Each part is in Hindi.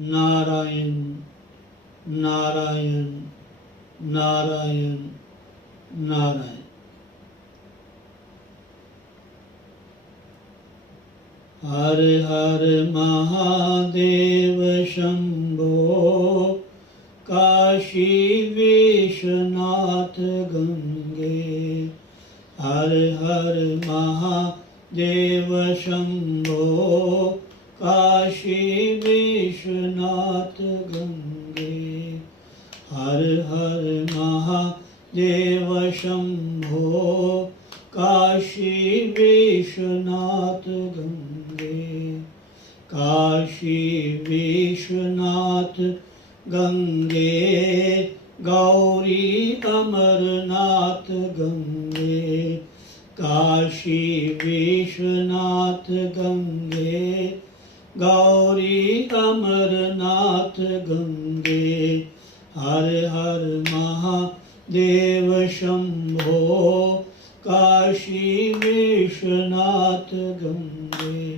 नारायण नारायण नारायण नारायण। हर हर महादेव शंभो काशी विश्वनाथ गंगे। हर हर महादेव शंभो काशी विश्वनाथ गंगे। हर हर महादेव शंभो काशी विश्वनाथ गंगे। काशी विश्वनाथ गंगे गौरी अमरनाथ गंगे। काशी विश्वनाथ गंगे गौरी अमरनाथ गंगे। हर हर महादेव शंभो काशी विश्वनाथ गंगे।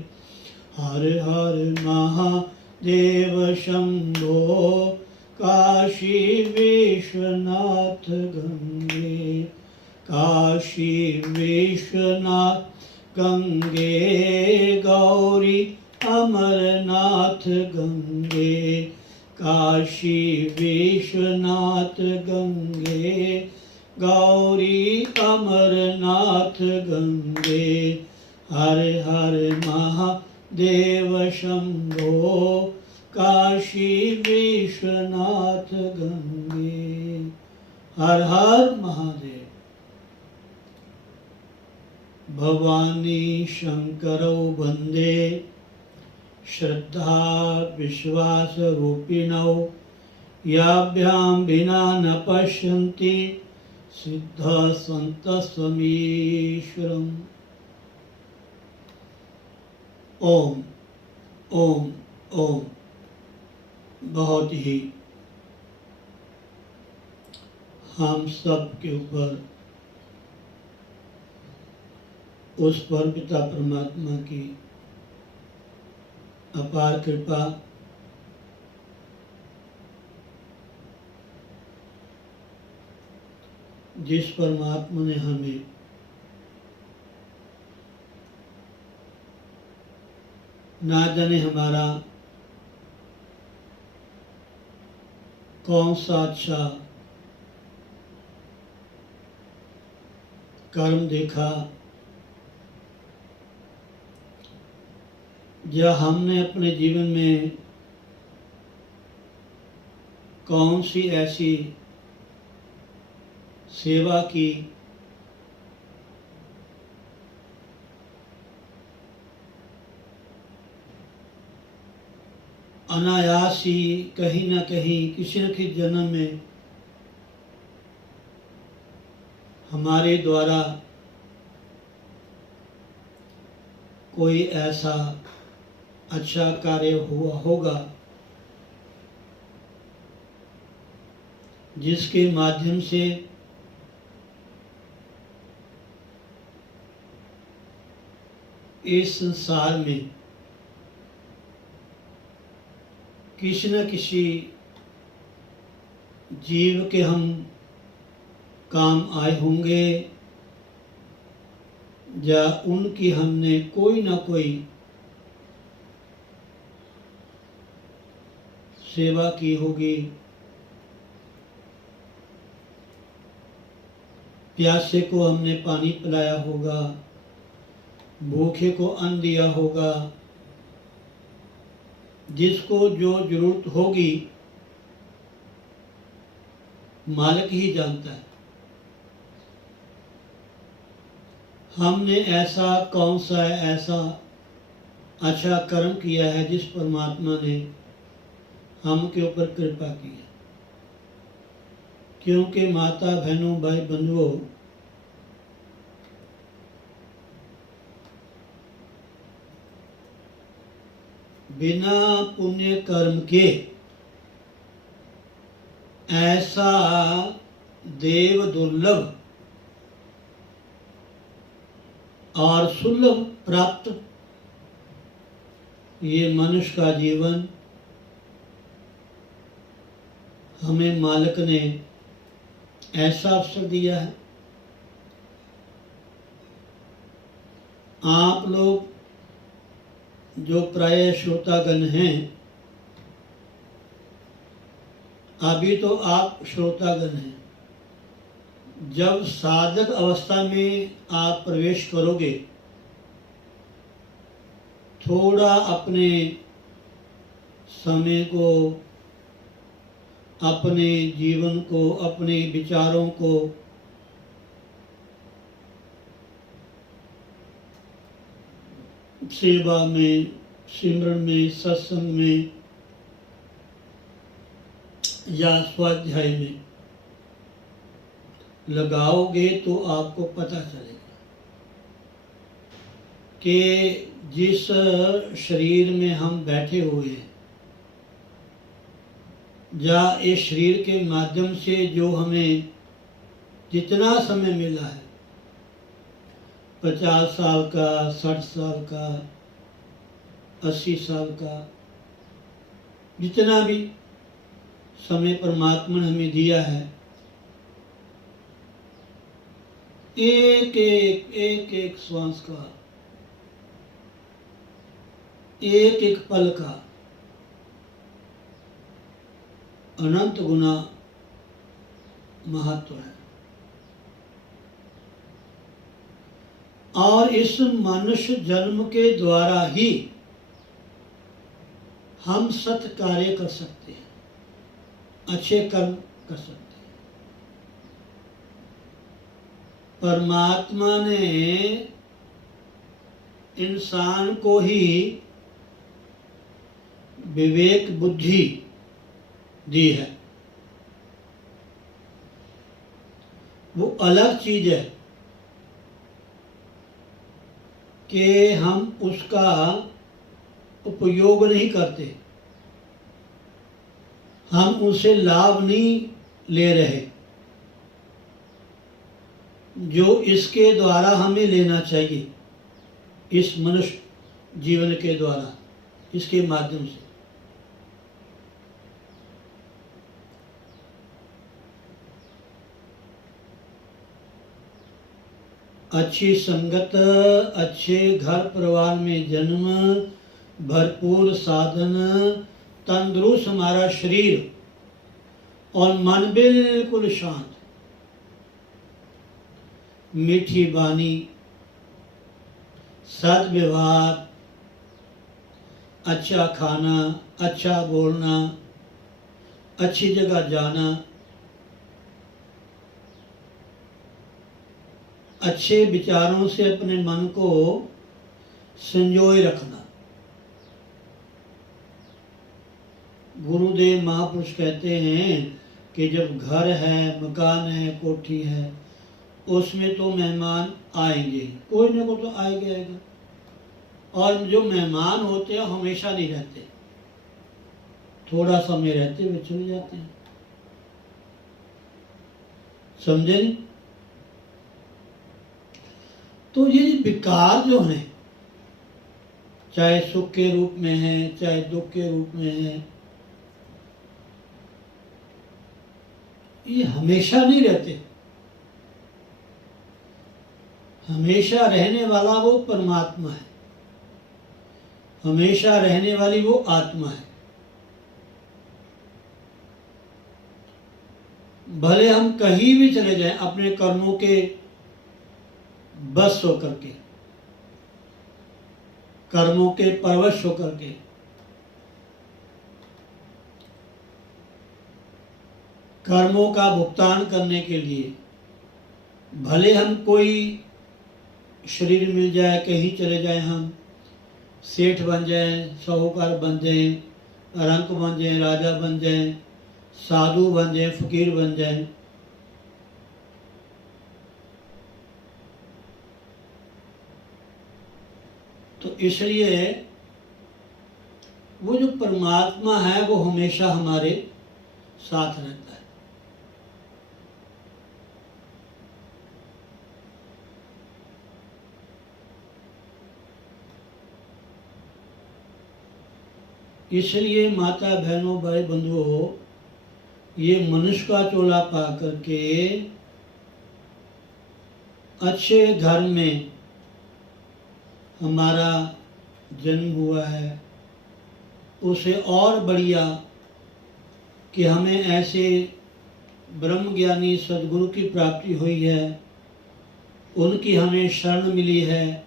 हर हर महादेव शंभो काशी विश्वनाथ गंगे। काशी विश्वनाथ गंगे गौरी अमरनाथ गंगे। काशी विश्वनाथ गंगे गौरी अमरनाथ गंगे। हर हर महादेव शंभो काशी विश्वनाथ गंगे। हर हर महादेव। भवानी शंकरौ वंदे श्रद्धा विश्वास रूपिणौ। याभ्यां विना न पश्यन्ति सिद्ध संत समीश्वरम्। ओम ओम ओम। बहुत ही हम सब के ऊपर उस परमपिता परमात्मा की अपार कृपा, जिस परमात्मा ने हमें ना जाने हमारा कौन सा अच्छा कर्म देखा, या हमने अपने जीवन में कौन सी ऐसी सेवा की अनायास ही कहीं ना कहीं किसी न किसी जन्म में हमारे द्वारा कोई ऐसा अच्छा कार्य हुआ होगा जिसके माध्यम से इस संसार में किसी न किसी जीव के हम काम आए होंगे, या उनकी हमने कोई ना कोई सेवा की होगी। प्यासे को हमने पानी पिलाया होगा, भूखे को अन्न दिया होगा। जिसको जो जरूरत होगी मालिक ही जानता है। हमने ऐसा कौन सा ऐसा अच्छा कर्म किया है जिस परमात्मा ने हम के ऊपर कृपा की है। क्योंकि माता बहनों भाई बंधुओं, बिना पुण्य कर्म के ऐसा देव दुर्लभ और सुलभ प्राप्त ये मनुष्य का जीवन हमें मालिक ने ऐसा अवसर दिया है। आप लोग जो प्राय श्रोतागण हैं, अभी तो आप श्रोतागण हैं। जब साधक अवस्था में आप प्रवेश करोगे, थोड़ा अपने समय को, अपने जीवन को, अपने विचारों को सेवा में, सिमरन में, सत्संग में या स्वाध्याय में लगाओगे तो आपको पता चलेगा कि जिस शरीर में हम बैठे हुए हैं, या इस शरीर के माध्यम से जो हमें जितना समय मिला है, 50 साल का, 60 साल का, 80 साल का, जितना भी समय परमात्मा ने हमें दिया है, एक एक श्वास का, एक एक पल का अनंत गुना महत्व है। और इस मनुष्य जन्म के द्वारा ही हम सत कार्य कर सकते हैं, अच्छे कर्म कर सकते हैं। परमात्मा ने इंसान को ही विवेक बुद्धि दी है। वो अलग चीज है कि हम उसका उपयोग नहीं करते, हम उसे लाभ नहीं ले रहे जो इसके द्वारा हमें लेना चाहिए, इस मनुष्य जीवन के द्वारा, इसके माध्यम से। अच्छी संगत, अच्छे घर परिवार में जन्म, भरपूर साधन, तंदुरुस्त हमारा शरीर और मन बिल्कुल शांत, मीठी वाणी, सद्व्यवहार, अच्छा खाना, अच्छा बोलना, अच्छी जगह जाना, अच्छे विचारों से अपने मन को संजोए रखना। गुरुदेव महापुरुष कहते हैं कि जब घर है, मकान है, कोठी है, उसमें तो मेहमान आएंगे, कोई ना कोई तो आएगा। और जो मेहमान होते हैं हमेशा नहीं रहते, थोड़ा समय रहते हुए चले जाते हैं। समझे नहीं? तो ये विकार जो हैं, चाहे सुख के रूप में है, चाहे दुख के रूप में है, ये हमेशा नहीं रहते। हमेशा रहने वाला वो परमात्मा है, हमेशा रहने वाली वो आत्मा है। भले हम कहीं भी चले जाएं अपने कर्मों के बस होकर के, कर्मों के परवश होकर के, कर्मों का भुगतान करने के लिए भले हम कोई शरीर मिल जाए, कहीं चले जाए, हम सेठ बन जाएं, साहूकार बन जाएं, रंक बन जाएं, राजा बन जाएं, साधु बन जाएं, फकीर बन जाएं, तो इसलिए वो जो परमात्मा है वो हमेशा हमारे साथ रहता है। इसलिए माता बहनों, भाई बंधुओं, ये मनुष्य का चोला पा करके अच्छे धर्म में हमारा जन्म हुआ है, उसे और बढ़िया कि हमें ऐसे ब्रह्म ज्ञानी सद्गुरु की प्राप्ति हुई है, उनकी हमें शरण मिली है।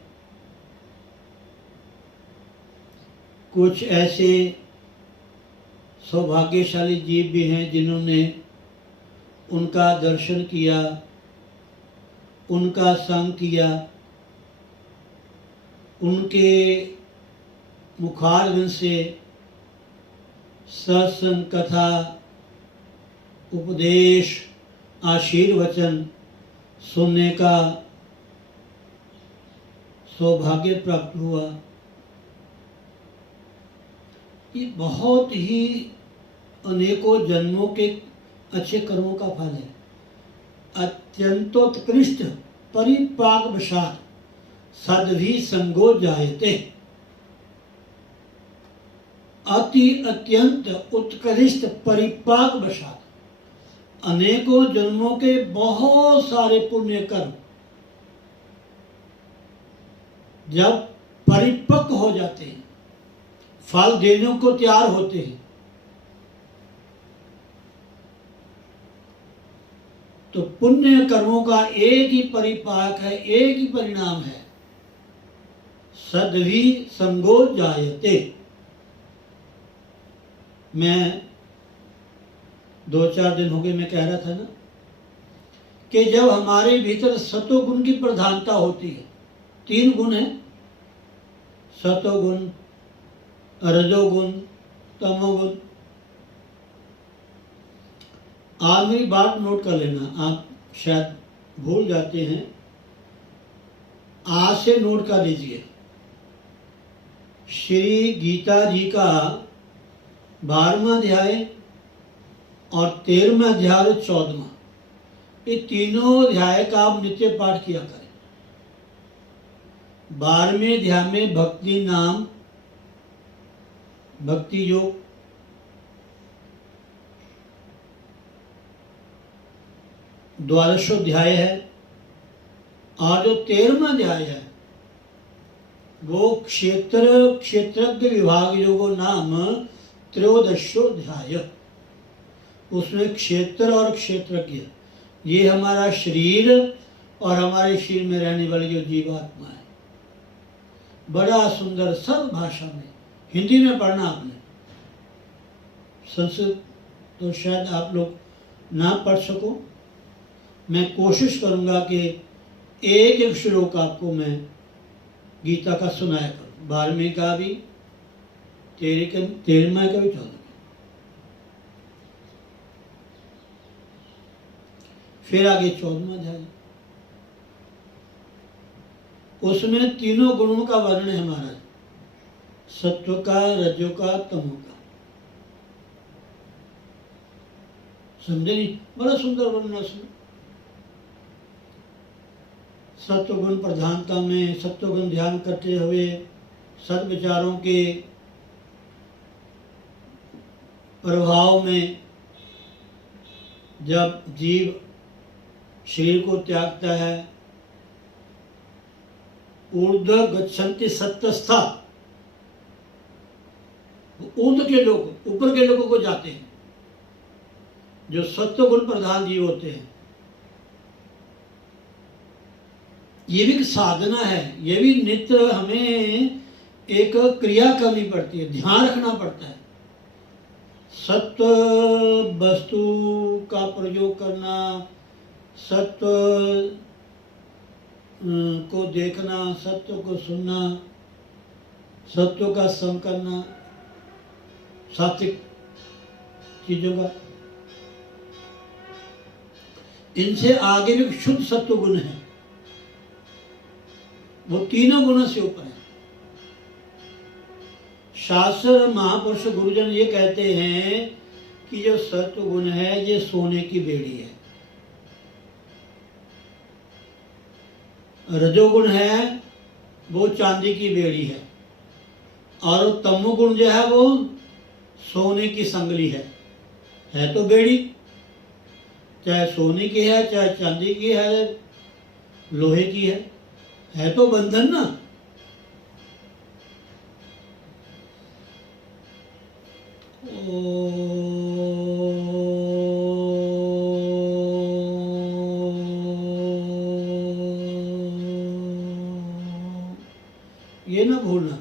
कुछ ऐसे सौभाग्यशाली जीव भी हैं जिन्होंने उनका दर्शन किया, उनका संग किया, उनके मुखारविंद से सत्संग, कथा, उपदेश, आशीर्वचन सुनने का सौभाग्य प्राप्त हुआ। ये बहुत ही अनेकों जन्मों के अच्छे कर्मों का फल है। अत्यंतोत्कृष्ट परिपाक वशात सद्भी संगो जायते। अति अत्यंत उत्कृष्ट परिपाक वशात अनेकों जन्मों के बहुत सारे पुण्य कर्म जब परिपक्व हो जाते हैं, फल देने को तैयार होते हैं, तो पुण्य कर्मों का एक ही परिपाक है, एक ही परिणाम है, सद्भी संगो जायते। मैं 2-4 दिन हो गए मैं कह रहा था ना कि जब हमारे भीतर सतोगुण की प्रधानता होती है, 3 गुण हैं, सतोगुण, रजोगुण, तमोगुण। आप मेरी बात नोट कर लेना, आप शायद भूल जाते हैं, आज से नोट कर लीजिए। श्री गीता जी का 12वां अध्याय और 13वां अध्याय और 14वां, ये तीनों अध्याय का आप नित्य पाठ किया करें। 12वें अध्याय में भक्ति नाम, भक्ति योग, द्वादशोध्याय है, और जो 13वां अध्याय है वो क्षेत्रज्ञ विभाग योगो नाम त्रयोदशोध्याय। उसमें क्षेत्र और क्षेत्रज्ञ, ये हमारा शरीर और हमारे शरीर में रहने वाली जो जीवात्मा है, बड़ा सुंदर सब भाषा में, हिंदी में पढ़ना आपने, संस्कृत तो शायद आप लोग ना पढ़ सको। मैं कोशिश करूंगा कि एक एक श्लोक आपको मैं गीता का सुनाया करूं, 12वें का भी, 13वें का भी, 14वें। फिर आगे 14वां अध्याय, उसमें तीनों गुणों का वर्णन है महाराज, सत्व का, रजो का, तमो का। समझे नहीं? बड़ा सुंदर वर्णन उसमें। सत्वगुण प्रधानता में, सत्वगुण ध्यान करते हुए सद्विचारों के प्रभाव में जब जीव शरीर को त्यागता है, ऊर्ध्व गच्छन्ति सत्तस्था, ऊर्ध्व के लोग, ऊपर के लोगों को जाते हैं, जो सत्वगुण प्रधान जीव होते हैं। ये भी एक साधना है, ये भी नित्य हमें एक क्रिया करनी पड़ती है, ध्यान रखना पड़ता है। सत्व वस्तु का प्रयोग करना, सत्व को देखना, सत्व को सुनना, सत्व का संग करना, सात्विक चीजों का, इनसे आगे भी शुद्ध सत्व गुण है, वो तीनों गुणों से ऊपर है। शास्त्र महापुरुष गुरुजन ये कहते हैं कि जो सत्व गुण है ये सोने की बेड़ी है, रजोगुण है वो चांदी की बेड़ी है, और तमोगुण जो है वो सोने की संगली है है तो बेड़ी, चाहे सोने की है, चाहे चांदी की है, लोहे की है तो बंधन ना। ये ना भूलना।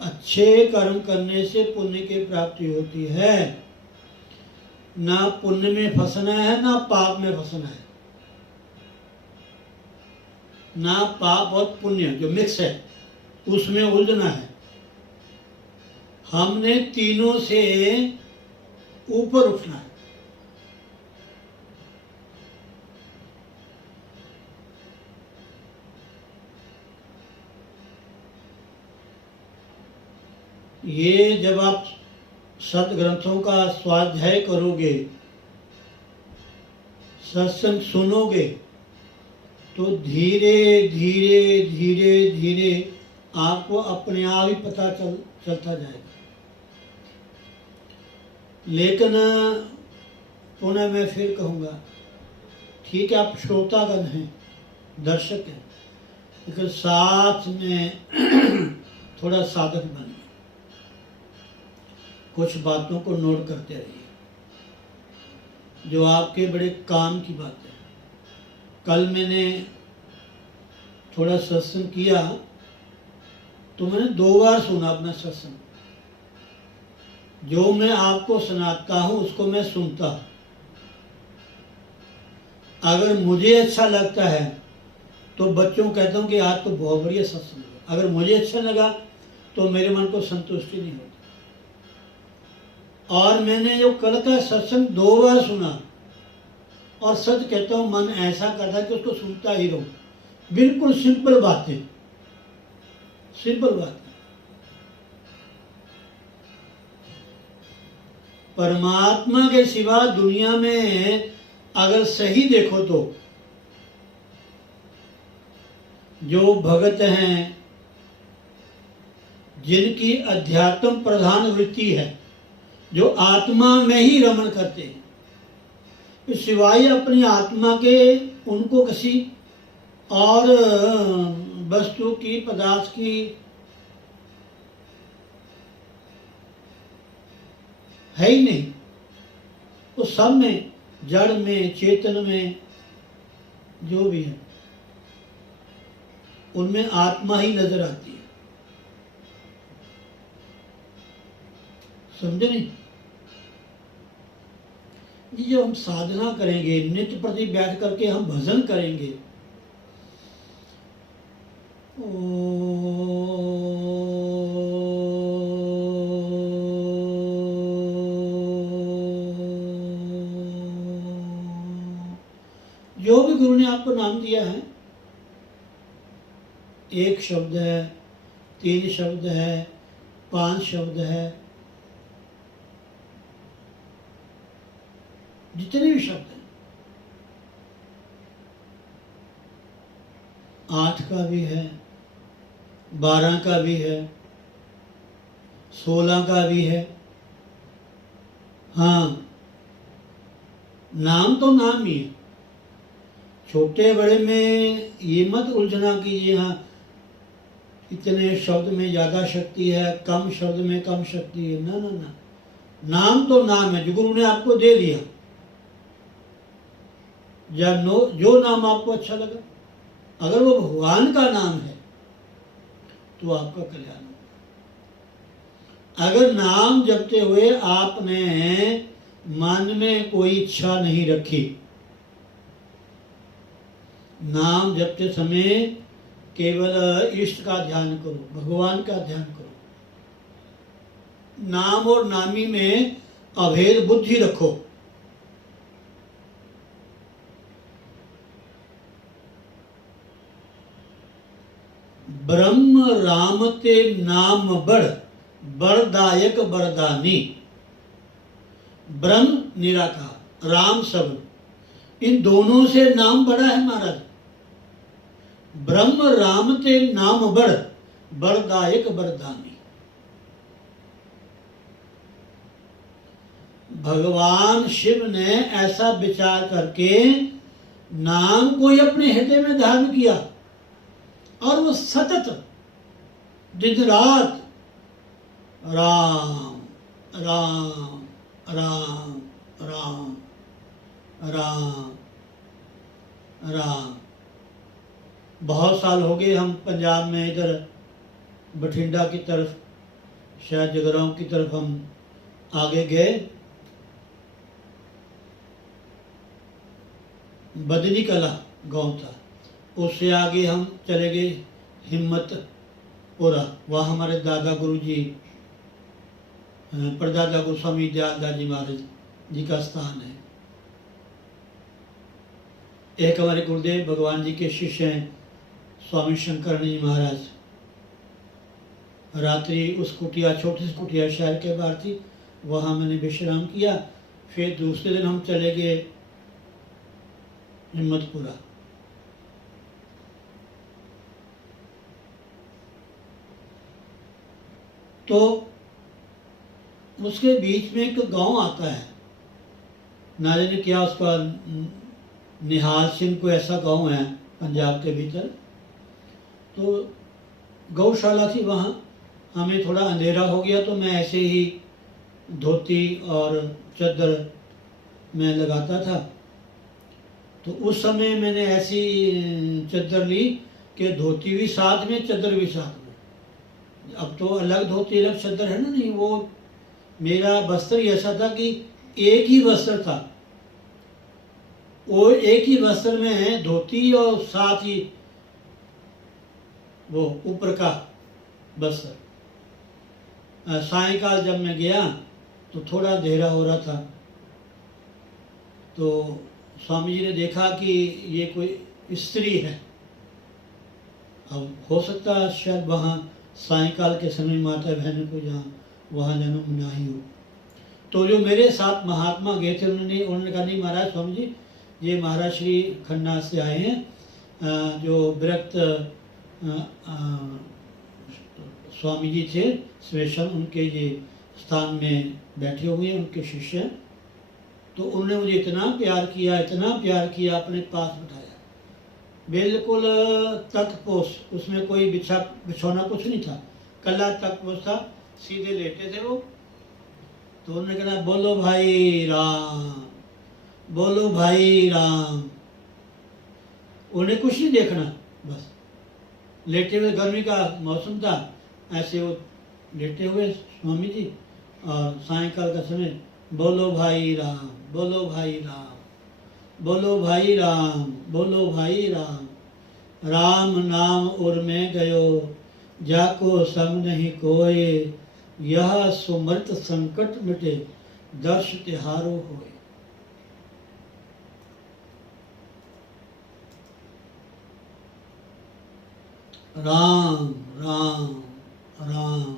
अच्छे कर्म करने से पुण्य की प्राप्ति होती है। ना पुण्य में फंसना है, ना पाप में फंसना है। ना पाप और पुण्य जो मिक्स है उसमें उलझना है। हमने तीनों से ऊपर उठना है। ये जब आप सदग्रंथों का स्वाध्याय करोगे, सत्संग सुनोगे, तो धीरे धीरे धीरे धीरे आपको अपने आप ही पता चलता जाएगा। लेकिन पुनः मैं फिर कहूँगा, ठीक है आप श्रोतागण हैं, दर्शक हैं, लेकिन साथ में थोड़ा साधक बनिए। कुछ बातों को नोट करते रहिए जो आपके बड़े काम की बात है। कल मैंने थोड़ा सत्संग किया तो मैंने 2 बार सुना अपना सत्संग। जो मैं आपको सुनाता हूँ उसको मैं सुनता हूँ। अगर मुझे अच्छा लगता है तो बच्चों को कहता हूँ कि आज तो बहुत बढ़िया सत्संग है। अगर मुझे अच्छा लगा तो मेरे मन को संतुष्टि नहीं होती। और मैंने जो कल का सत्संग 2 बार सुना और सच कहता हूँ मन ऐसा करता कि उसको सुनता ही रहूं। बिल्कुल सिंपल बात है, सिंपल बात है। परमात्मा के सिवा दुनिया में अगर सही देखो तो जो भगत हैं, जिनकी अध्यात्म प्रधान वृत्ति है, जो आत्मा में ही रमण करते हैं, सिवाय अपनी आत्मा के उनको किसी और वस्तु की, पदार्थ की है ही नहीं। वो सब में, जड़ में, चेतन में जो भी है उनमें आत्मा ही नजर आती है। समझे नहीं? ये जब हम साधना करेंगे, नित्य प्रति बैठ करके हम भजन करेंगे, जो भी गुरु ने आपको नाम दिया है, 1 शब्द है, 3 शब्द है, 5 शब्द है, जितने भी शब्द हैं, 8 का भी है, 12 का भी है, 16 का भी है। हाँ, नाम तो नाम ही है। छोटे बड़े में ये मत उलझना कीजिए, हाँ इतने शब्द में ज़्यादा शक्ति है, कम शब्द में कम शक्ति है। ना ना ना, नाम तो नाम है जो गुरु ने आपको दे दिया। या जो नाम आपको अच्छा लगा, अगर वो भगवान का नाम है तो आपका कल्याण होगा। अगर नाम जपते हुए आपने मन में कोई इच्छा नहीं रखी। नाम जपते समय केवल इष्ट का ध्यान करो, भगवान का ध्यान करो। नाम और नामी में अभेद बुद्धि रखो। ब्रह्म राम ते नाम बड़, बड़दायक बरदानी। ब्रह्म निराकार, राम शब्द, इन दोनों से नाम बड़ा है महाराज। ब्रह्म राम ते नाम बड़, बड़दायक बरदानी। भगवान शिव ने ऐसा विचार करके नाम को ही अपने हृदय में धारण किया और वो सतत दिन रात राम राम राम राम राम राम। बहुत साल हो गए हम पंजाब में इधर बठिंडा की तरफ, शायद जगरांव की तरफ हम आगे गए। बदनी कला गांव था, उससे आगे हम चले गए हिम्मतपुरा। वहाँ हमारे दादा गुरु जी, परदादा गुरु स्वामी दयालदास जी महाराज जी का स्थान है। एक हमारे गुरुदेव भगवान जी के शिष्य हैं स्वामी शंकर जी महाराज। रात्रि उस कुटिया, छोटी सी कुटिया शहर के बाहर थी, वहाँ मैंने विश्राम किया। फिर दूसरे दिन हम चले गए हिम्मतपुरा। तो उसके बीच में एक गांव आता है, ना जाने क्या उसका, निहाल सिंह को ऐसा गांव है पंजाब के भीतर। तो गौशाला थी वहाँ। हमें थोड़ा अंधेरा हो गया तो मैं ऐसे ही धोती और चादर में लगाता था। तो उस समय मैंने ऐसी चादर ली कि धोती भी साथ में, चादर भी साथ में। अब तो अलग धोती अलग चादर है ना, नहीं, वो मेरा वस्त्र ऐसा था कि एक ही वस्त्र था। वो एक ही वस्त्र में धोती और साथ ही वो ऊपर का वस्त्र। सायंकाल जब मैं गया तो थोड़ा अंधेरा हो रहा था, तो स्वामी जी ने देखा कि ये कोई स्त्री है। अब हो सकता है शायद वहाँ सायंकाल के समय माता बहनों को जहाँ वहाँ जन्म ना ही हो। तो जो मेरे साथ महात्मा गए थे उन्होंने कहा नहीं महाराज, स्वामी जी ये महाराज श्री खन्ना से आए हैं, जो विरक्त स्वामी जी थे स्वेशम, उनके ये स्थान में बैठे हुए हैं, उनके शिष्य हैं। तो उन्होंने मुझे इतना प्यार किया, इतना प्यार किया, अपने पास बिठाया, बिल्कुल तख्तपोश, उसमें कोई बिछौना कुछ नहीं था, कल्ला तख्तपोश था, सीधे लेटे थे वो। तो उन्होंने कहा बोलो भाई राम, बोलो भाई राम। उन्हें कुछ नहीं देखना, बस लेटे हुए, गर्मी का मौसम था, ऐसे वो लेटे हुए स्वामी जी, और सायंकाल का समय बोलो भाई राम, बोलो भाई राम, बोलो भाई राम, बोलो भाई राम। राम नाम उर में गयो, जाको सम नहीं कोय, यह सुमृत संकट मिटे, दर्श तिहारो होए। राम राम राम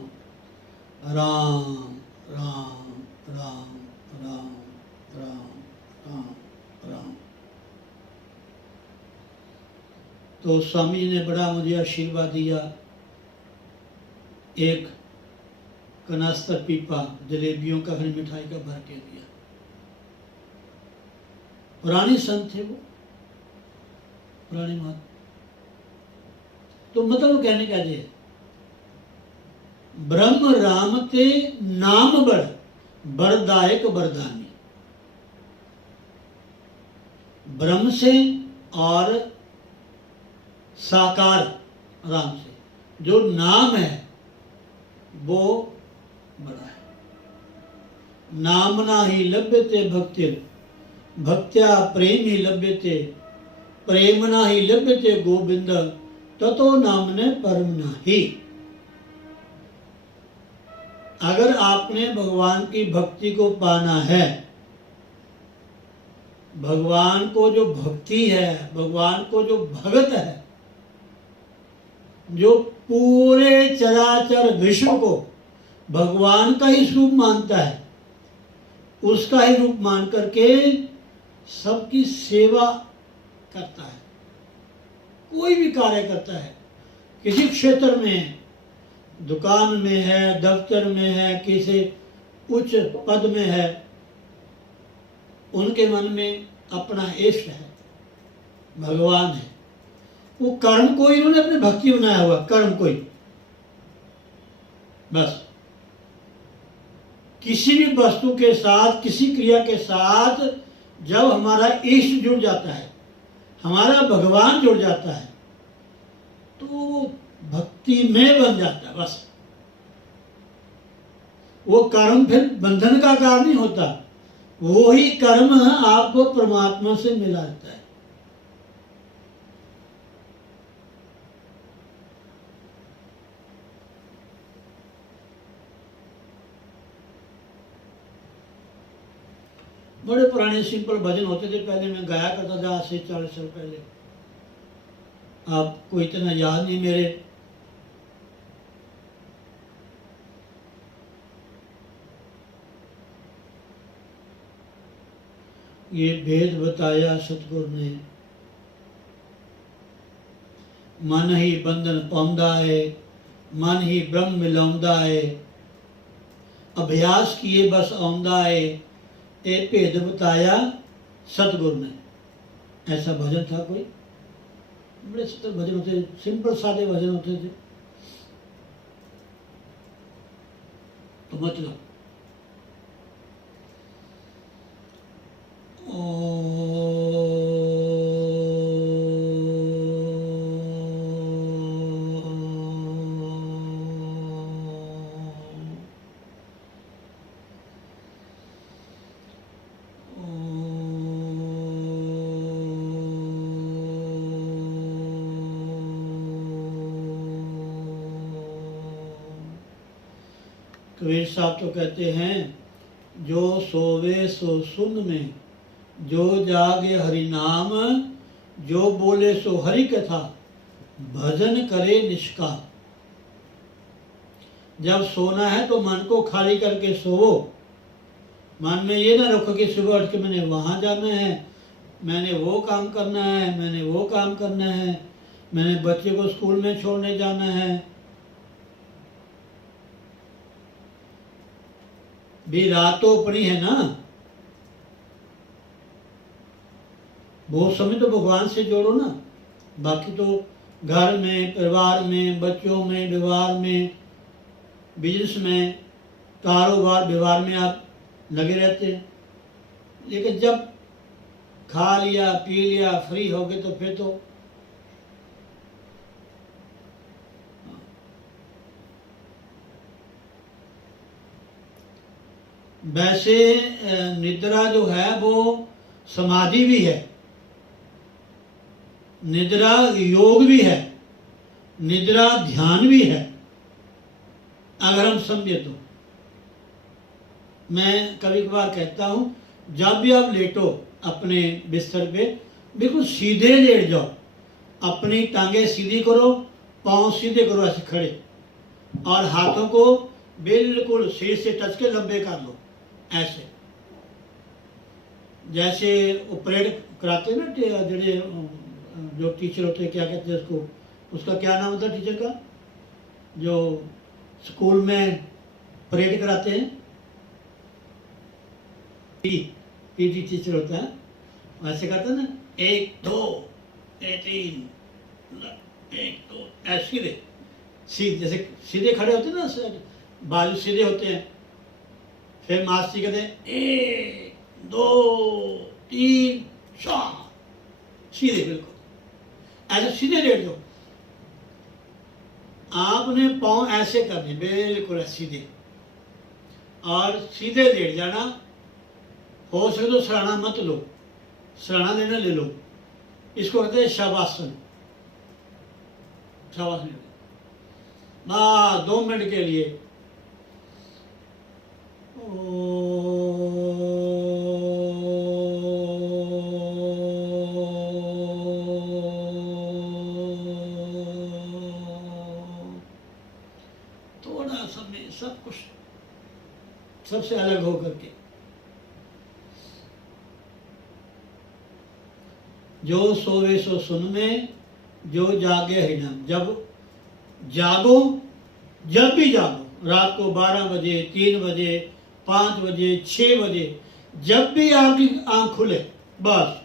राम राम राम राम राम राम राम। तो स्वामी जी ने बड़ा मुझे आशीर्वाद दिया। एक कनास्तर पीपा जलेबियों का, फिर मिठाई का भर के दिया। पुराने संत थे वो, पुराने महात्मा। तो मतलब कहने का ये, ब्रह्म राम ते नाम बड़, बरदायक बरदानी। ब्रह्म से और साकार राम से जो नाम है वो बड़ा है। नामना ही लभ्यते भक्तिर, भक्त्या प्रेम ही लभ्यते, प्रेमना ही लभ्यते गोविंद, ततो नामने परम नाही। अगर आपने भगवान की भक्ति को पाना है, भगवान को जो भक्ति है, भगवान को जो भगत है, जो पूरे चराचर विश्व को भगवान का ही स्वरूप मानता है, उसका ही रूप मान करके सबकी सेवा करता है, कोई भी कार्य करता है, किसी क्षेत्र में, दुकान में है, दफ्तर में है, किसी उच्च पद में है, उनके मन में अपना इष्ट है, भगवान है। वो कर्म को ही उन्होंने अपनी भक्ति बनाया हुआ, कर्म को ही। बस किसी भी वस्तु के साथ, किसी क्रिया के साथ जब हमारा इष्ट जुड़ जाता है, हमारा भगवान जुड़ जाता है, तो भक्ति में बन जाता है। बस वो कर्म फिर बंधन का कारण नहीं होता, वो ही कर्म आपको परमात्मा से मिलाता है। बड़े पुराने सिंपल भजन होते थे, पहले मैं गाया करता था, आज से 40 साल पहले। आपको इतना याद नहीं मेरे। ये भेद बताया सतगुरु ने, मन ही बंधन पाउंदा है, मन ही ब्रह्म मिलाउंदा है, अभ्यास किए बस आउंदा है, ये भेद बताया सतगुरु ने। ऐसा भजन था कोई, बड़े सुंदर भजन होते, सिंपल सादे भजन होते थे। तो मतलब कबीर साहब तो कहते हैं, जो सोवे सो सुन में, जो जागे हरि नाम, जो बोले सो हरि कथा, भजन करे निष्काम। जब सोना है तो मन को खाली करके सोवो, मन में ये ना रखो कि सुबह उठ के मैंने वहाँ जाना है, मैंने वो काम करना है, मैंने वो काम करना है, मैंने बच्चे को स्कूल में छोड़ने जाना है। भी रात तो अपनी है ना, वो समय तो भगवान से जोड़ो ना। बाकी तो घर में, परिवार में, बच्चों में, व्यवहार में, बिजनेस में, कारोबार व्यवहार में आप लगे रहते हैं। लेकिन जब खा लिया, पी लिया, फ्री हो गए, तो फिर तो वैसे निद्रा जो है वो समाधि भी है, निद्रा योग भी है, निद्रा ध्यान भी है, अगर हम समझे तो। मैं कभी कभार कहता हूँ, जब भी आप लेटो अपने बिस्तर पे, बिल्कुल सीधे लेट जाओ, अपनी टांगें सीधी करो, पाँव सीधे करो ऐसे खड़े, और हाथों को बिल्कुल सिर से टच के लंबे कर लो ऐसे, जैसे वो परेड कराते हैं ना, जो टीचर होते हैं, क्या कहते हैं उसको, उसका क्या नाम होता है टीचर का, जो स्कूल में परेड कराते हैं, पीटी टीचर होता है, वैसे करते हैं ना, 1 2 3 1 2 ऐसे सीधे, जैसे सीधे खड़े होते हैं ना, बाजू सीधे होते हैं। फिर मास्टर कहते हैं 1 2 3 4, सीधे बिल्कुल ऐसे सीधे लेट दो। आपने पाँव ऐसे करने बिल्कुल सीधे, और सीधे लेट जाना। हो सके तो सराहना मत लो, सराहना लेना ले लो। इसको कहते हैं शवासन। शवासन 2 मिनट के लिए थोड़ा समय सब कुछ सबसे अलग हो करके। जो सोवे सो सुन में, जो जागे ही नाम। जब जागो, जब भी जागो, रात को 12 बजे, 3 बजे, 5 बजे, 6 बजे, जब भी आपकी आंख खुले, बस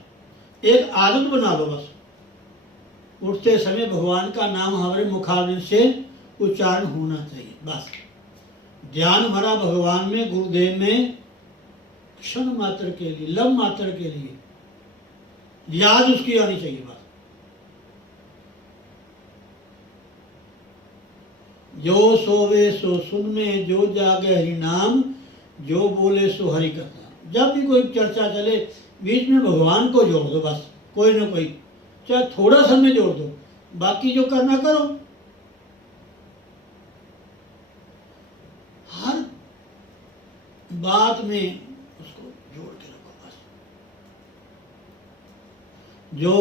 एक आदत बना लो। बस उठते समय भगवान का नाम हमारे मुखारबिंद से उच्चारण होना चाहिए। बस ध्यान भरा भगवान में, गुरुदेव में, क्षण मात्र के लिए, लव मात्र के लिए याद उसकी आनी चाहिए। बस जो सोवे सो सुन में, जो जागे हरि नाम, जो बोले सो हरि कथा। जब भी कोई चर्चा चले, बीच में भगवान को जोड़ दो। बस कोई ना कोई, चाहे थोड़ा समय जोड़ दो, बाकी जो करना करो। हर बात में उसको जोड़ के रखो। बस जो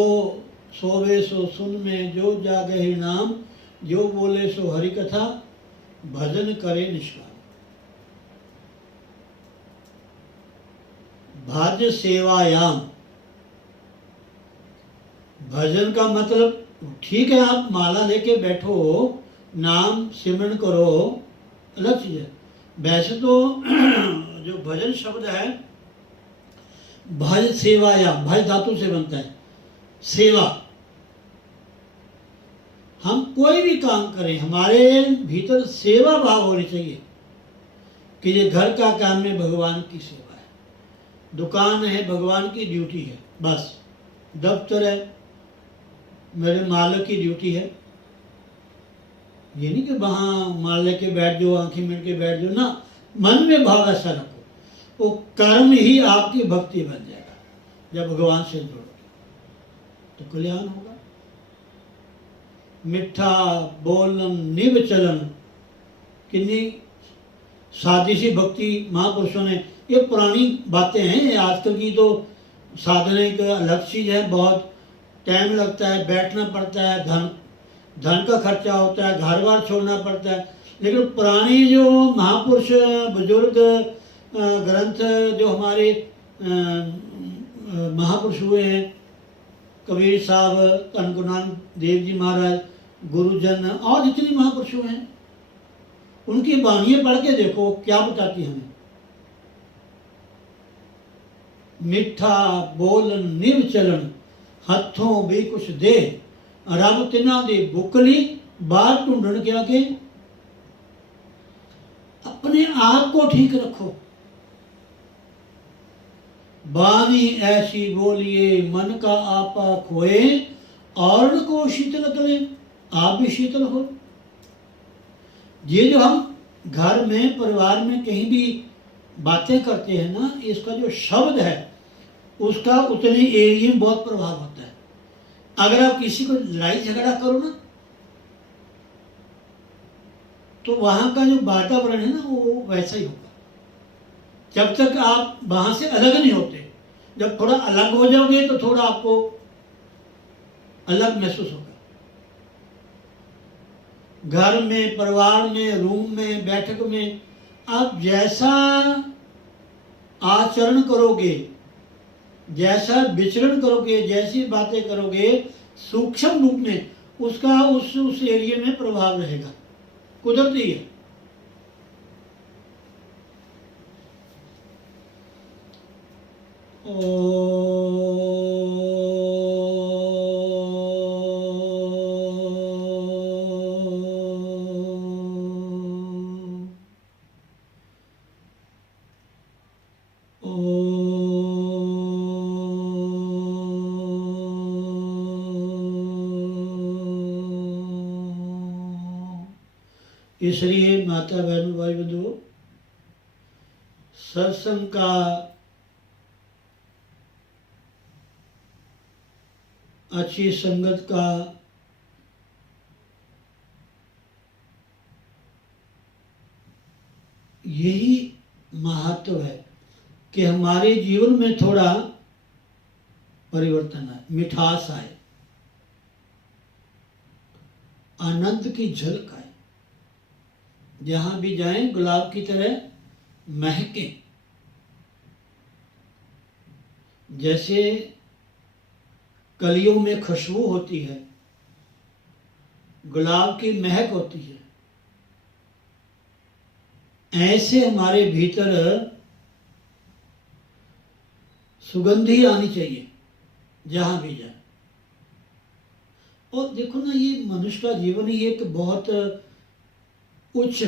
सोवे सो सुन में, जो जागे हरि नाम, जो बोले सो हरि कथा, भजन करे निष्काम। भाज्य सेवायाम। भजन का मतलब ठीक है, आप माला लेके बैठो, नाम सिमरन करो, अलग चीज है। वैसे तो जो भजन शब्द है, भज सेवायाम, भज धातु से बनता है। सेवा, हम कोई भी काम करें, हमारे भीतर सेवा भाव होनी चाहिए कि ये घर का काम है, भगवान की सेवा है। दुकान है, भगवान की ड्यूटी है। बस दफ्तर है, मेरे मालिक की ड्यूटी है। ये नहीं कि वहाँ माल लेके बैठ जाओ, आंखें मिल के बैठ जाओ ना। मन में भाव ऐसा रखो, वो कर्म ही आपकी भक्ति बन जाएगा। जब भगवान से जोड़ोगे तो कल्याण होगा। मिठा बोलन निभ चलन, कितनी सादी सी भक्ति महापुरुषों ने। ये पुरानी बातें हैं, आजकल की तो साधने का अलग चीज है। बहुत टाइम लगता है, बैठना पड़ता है, धन का खर्चा होता है, घर बार छोड़ना पड़ता है। लेकिन पुरानी जो महापुरुष बुजुर्ग ग्रंथ जो हमारे महापुरुष हुए हैं, कबीर साहब, धन गुरु नानक देव जी महाराज, गुरुजन और जितने महापुरुष हुए हैं, उनकी बाणियां पढ़ के देखो क्या बताती हमें। मिठा बोलन निव चलन, हथों भी कुछ दे, रब तिना दी बुकली, बाहर ढूंढन के आगे। अपने आप को ठीक रखो। बानी ऐसी बोलिए, मन का आपा खोए, और को शीतल करे, आप भी शीतल हो। ये जो हम घर में, परिवार में कहीं भी बातें करते हैं ना, इसका जो शब्द है उसका उतने एरिया में बहुत प्रभाव होता है। अगर आप किसी को लड़ाई झगड़ा करो ना, तो वहां का जो वातावरण है ना, वो वैसा ही होगा। जब तक आप वहां से अलग नहीं होते, जब थोड़ा अलग हो जाओगे तो थोड़ा आपको अलग महसूस होगा। घर में, परिवार में, रूम में, बैठक में आप जैसा आचरण करोगे, जैसा विचरण करोगे, जैसी बातें करोगे, सूक्ष्म रूप में उसका उस एरिया में प्रभाव रहेगा। कुदरती है। इसलिए माता बहनों भाई बंधुओं, सत्संग का अच्छी संगत का यही महत्व है कि हमारे जीवन में थोड़ा परिवर्तन आए, मिठास आए, आनंद की झलक आए, जहां भी जाएं गुलाब की तरह महके। जैसे कलियों में खुशबू होती है, गुलाब की महक होती है, ऐसे हमारे भीतर सुगंधी आनी चाहिए जहां भी जाए। और देखो ना, ये मनुष्य का जीवन ही एक बहुत उच्च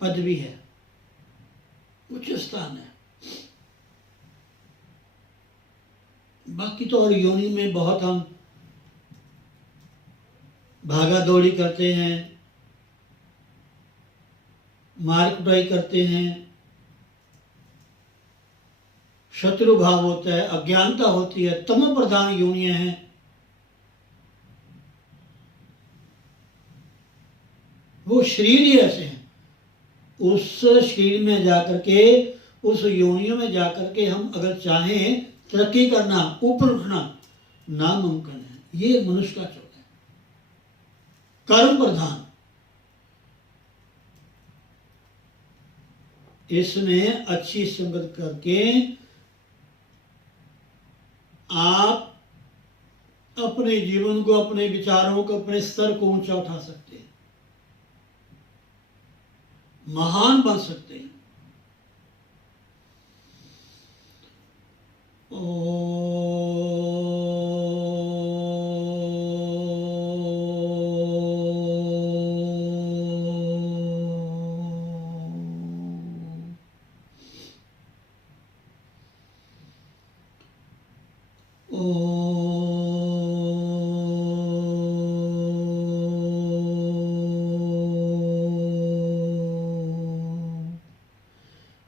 पदवी है, उच्च स्थान है। बाकी तो और योनि में बहुत हम भागा दौड़ी करते हैं, मार कुटाई करते हैं, शत्रु भाव होता है, अज्ञानता होती है, तमो प्रधान योनियां हैं। वो शरीर ही ऐसे हैं। उस शरीर में जाकर के, उस योनियों में जाकर के हम अगर चाहें तरक्की करना, ऊपर उठना, नामुमकिन है। ये मनुष्य का चोट है, कर्म प्रधान। इसमें अच्छी संगत करके आप अपने जीवन को, अपने विचारों को, अपने स्तर को ऊंचा उठा सकते हैं, महान बन सकते हैं।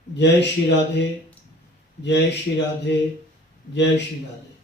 जय श्री राधे, जय श्री राधे, जय श्री राधे।